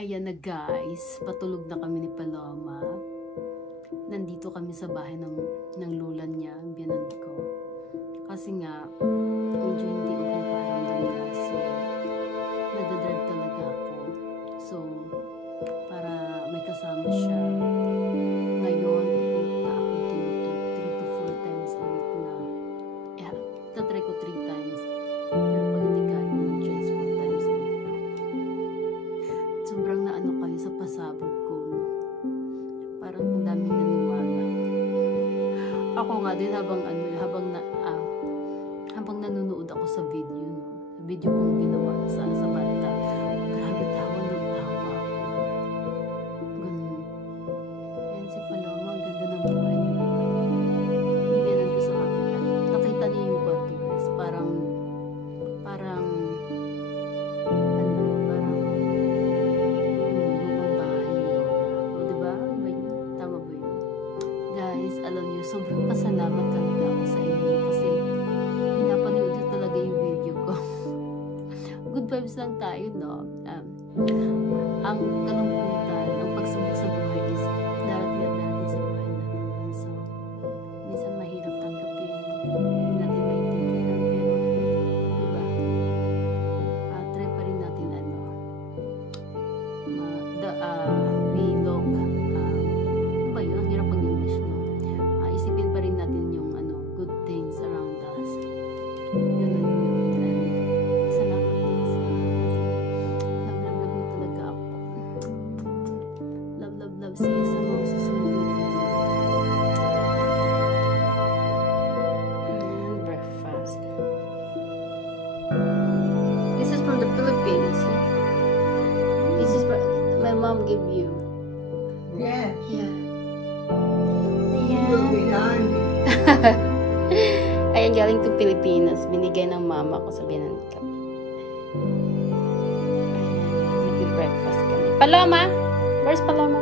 Ayan na guys, patulog na kami ni Paloma. Nandito kami sa bahay ng lola niya, ang biyanan ko. Kasi nga, medyo hindi okay pakiramdam niya. So, nadadrive talaga ako. So, para may kasama siya. Ngayon, pupunta ako dito 3 to 4 times a week na. Tatry ko 3 times. Pero pag hindi kaya, mag-choice 4 times a week na. Sobrang naano kayo sa pasabog ko. No? Parang ang daming naniwala. Ako nga din habang nanonood ako sa video, no? Sa video kong ginawa sa bata. Grabe, tawa ng tawa ako. Ganun. Ayan si Paloma, ang ganda ng buhay niya. Biyanan ko sa kapila. Nakita niyo yung kwarto guys. Parang lumang bahay doon. O diba? Tama ba yun? Guys, alam niyo, sobrang pasalamat talaga ako sa inyo kasi pinapanood niyo talaga yung video ko. Good vibes lang tayo, no? Ang kalungkutan, ang pagsubok sa buhay is darating at darating sa buhay natin. So, minsan mahirap tanggapin. Hindi natin maintindihan. Pero, diba? Try pa rin natin, ano ba yun? Ang hirap mag-English, no? Isipin pa rin natin yung, good things around us. Ganun yun. And salamat din sa love mo talaga ako. Love. See you sa mga susunod. Breakfast. This is from the Philippines. This is my mom gave you. Yes. Yeah. Ayan. Ayan, galing to Pilipinas. Binigay ng mama ko sa biyanan ko. Ayan, nag-breakfast kami. Paloma! Where's Paloma?